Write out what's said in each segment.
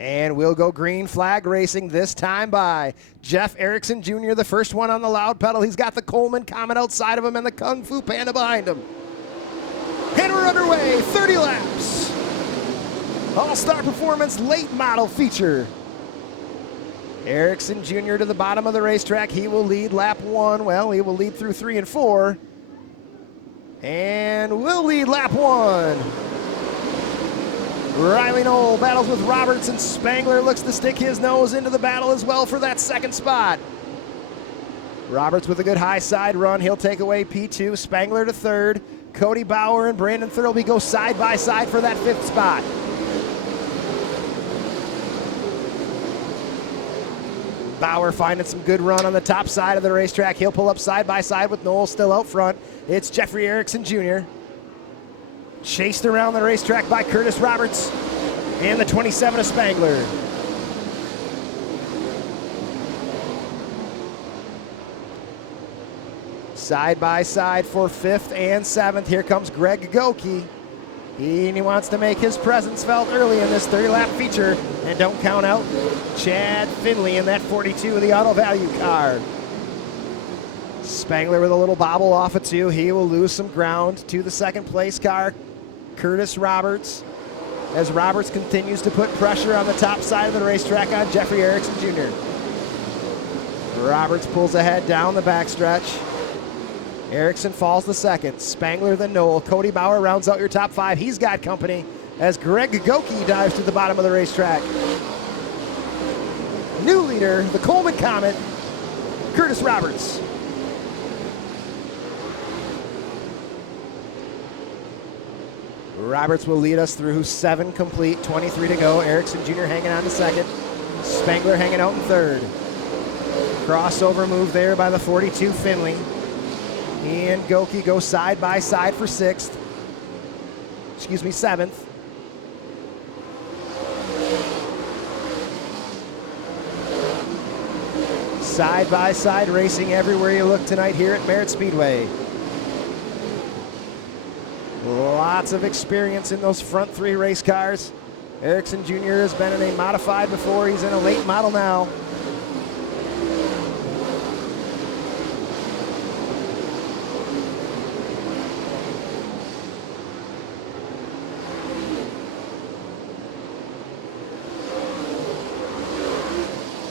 And we'll go green flag racing this time by Jeff Erickson Jr., the first one on the loud pedal. He's got the Coleman Comet outside of him and the Kung Fu Panda behind him. And we're underway, 30 laps. All-Star Performance late model feature. Erickson Jr. to the bottom of the racetrack. He will lead lap 1. Well, he will lead through 3 and 4. And will lead lap 1. Riley Knoll battles with Roberts, and Spangler looks to stick his nose into the battle as well for that second spot. Roberts with a good high side run. He'll take away P2. Spangler to third. Cody Bauer and Brandon Thurlby go side by side for that 5th spot. Bauer finding some good run on the top side of the racetrack. He'll pull up side by side with Knoll still out front. It's Jeffrey Erickson Jr. Chased around the racetrack by Curtis Roberts and the 27 of Spangler. Side by side for 5th and 7th. Here comes Greg Goki. He wants to make his presence felt early in this 30-lap feature. And don't count out Chad Finley in that 42 of the Auto Value car. Spangler with a little bobble off of 2. He will lose some ground to the second place car, Curtis Roberts, as Roberts continues to put pressure on the top side of the racetrack on Jeffrey Erickson Jr. Roberts pulls ahead down the backstretch. Erickson falls to second. Spangler then Knoll. Cody Bauer rounds out your top 5. He's got company as Greg Goki dives to the bottom of the racetrack. New leader, the Coleman Comet, Curtis Roberts. Roberts will lead us through 7 complete, 23 to go. Erickson Jr. hanging on to second. Spangler hanging out in third. Crossover move there by the 42 Finley. He and Goki go side by side for 6th. 7th. Side by side racing everywhere you look tonight here at Merritt Speedway. Lots of experience in those front 3 race cars. Erickson Jr. has been in a modified before. He's in a late model now.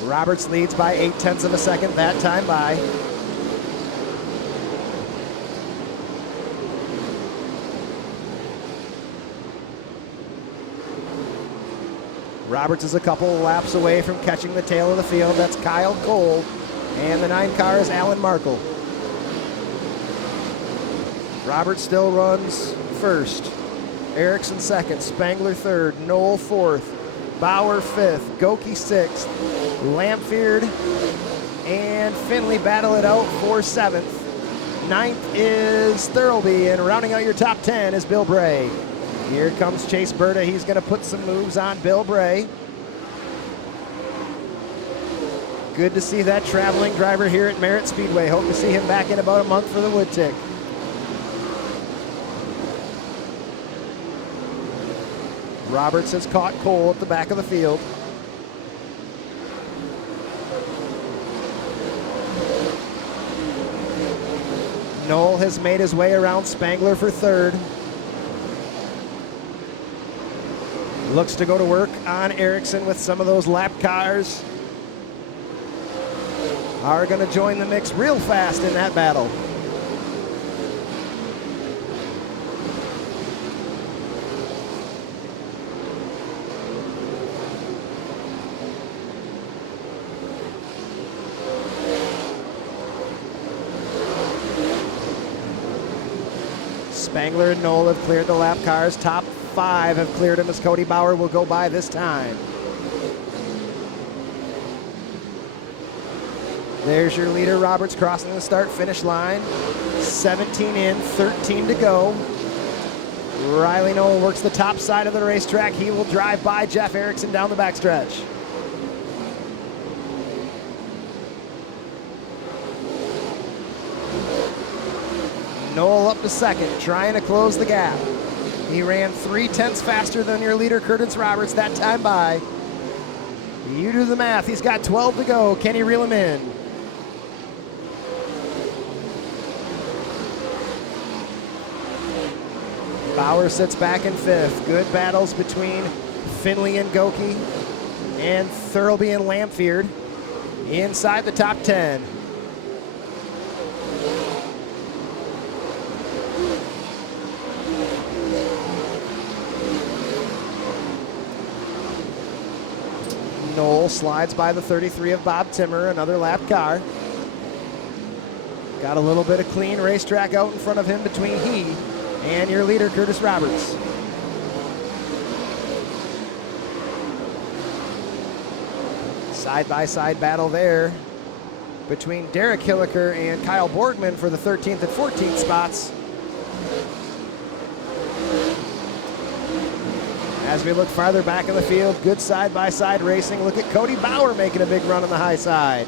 Roberts leads by 0.8 of a second that time by. Roberts is a couple laps away from catching the tail of the field. That's Kyle Cole. And the 9 car is Alan Markle. Roberts still runs first. Erickson second. Spangler third. Knoll fourth. Bauer 5th, Goki 6th, Lampford and Finley battle it out for 7th. 9th is Thurlby, and rounding out your top 10 is Bill Bray. Here comes Chase Berta. He's going to put some moves on Bill Bray. Good to see that traveling driver here at Merritt Speedway. Hope to see him back in about a month for the Wood Tick. Roberts has caught Cole at the back of the field. Knoll has made his way around Spangler for 3rd. Looks to go to work on Erickson with some of those lap cars. Are going to join the mix real fast in that battle. Spangler and Knoll have cleared the lap cars. Top 5 have cleared him as Cody Bauer will go by this time. There's your leader, Roberts, crossing the start-finish line. 17 in, 13 to go. Riley Knoll works the top side of the racetrack. He will drive by Jeff Erickson down the backstretch. Knoll up to second, trying to close the gap. He ran 0.3 faster than your leader, Curtis Roberts, that time by. You do the math. He's got 12 to go. Can he reel him in? Bauer sits back in fifth. Good battles between Finley and Goki, and Thurlby and Lampfeard inside the top 10. Knoll slides by the 33 of Bob Timmer, another lap car. Got a little bit of clean racetrack out in front of him between he and your leader, Curtis Roberts. Side-by-side battle there between Derek Hilliker and Kyle Borgman for the 13th and 14th spots. As we look farther back in the field, good side-by-side racing. Look at Cody Bauer making a big run on the high side.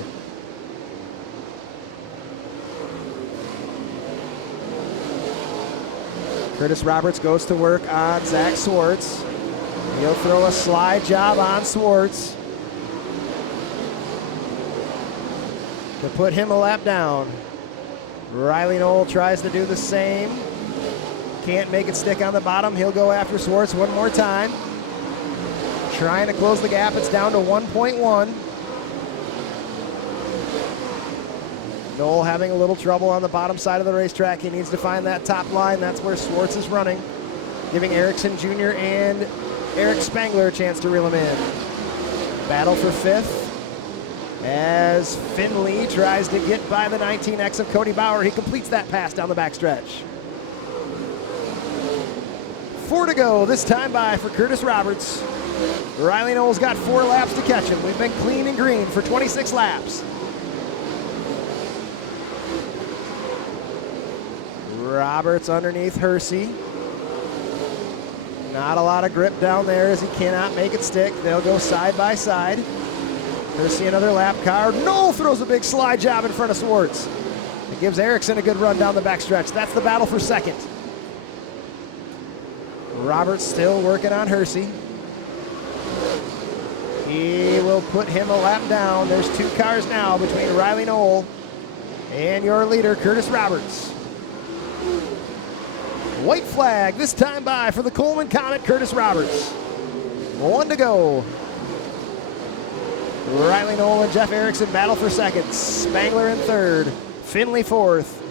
Curtis Roberts goes to work on Zach Swartz. He'll throw a slide job on Swartz to put him a lap down. Riley Knoll tries to do the same. Can't make it stick on the bottom. He'll go after Swartz one more time. Trying to close the gap. It's down to 1.1. Knoll having a little trouble on the bottom side of the racetrack. He needs to find that top line. That's where Swartz is running, giving Erickson Jr. and Eric Spangler a chance to reel him in. Battle for fifth as Finley tries to get by the 19X of Cody Bauer. He completes that pass down the backstretch. 4 to go, this time by for Curtis Roberts. Riley Knoll's got 4 laps to catch him. We've been clean and green for 26 laps. Roberts underneath Hersey. Not a lot of grip down there as he cannot make it stick. They'll go side by side. Hersey another lap car. Knoll throws a big slide job in front of Swartz. It gives Erickson a good run down the backstretch. That's the battle for second. Roberts still working on Hersey. He will put him a lap down. There's 2 cars now between Riley Knoll and your leader, Curtis Roberts. White flag, this time by for the Coleman Comet, Curtis Roberts. 1 to go. Riley Knoll and Jeff Erickson battle for second. Spangler in third. Finley fourth.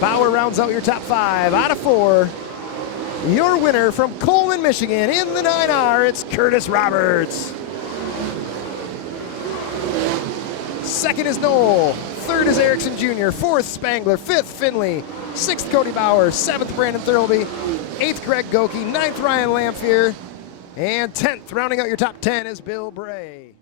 Bauer rounds out your top 5 out of 4. Your winner from Coleman, Michigan in the 9R, it's Curtis Roberts. Second is Knoll. Third is Erickson Jr. Fourth, Spangler. Fifth, Finley. 6th, Cody Bauer. 7th, Brandon Thurlby. 8th, Greg Goki. 9th, Ryan Lamphere. And 10th, rounding out your top 10, is Bill Bray.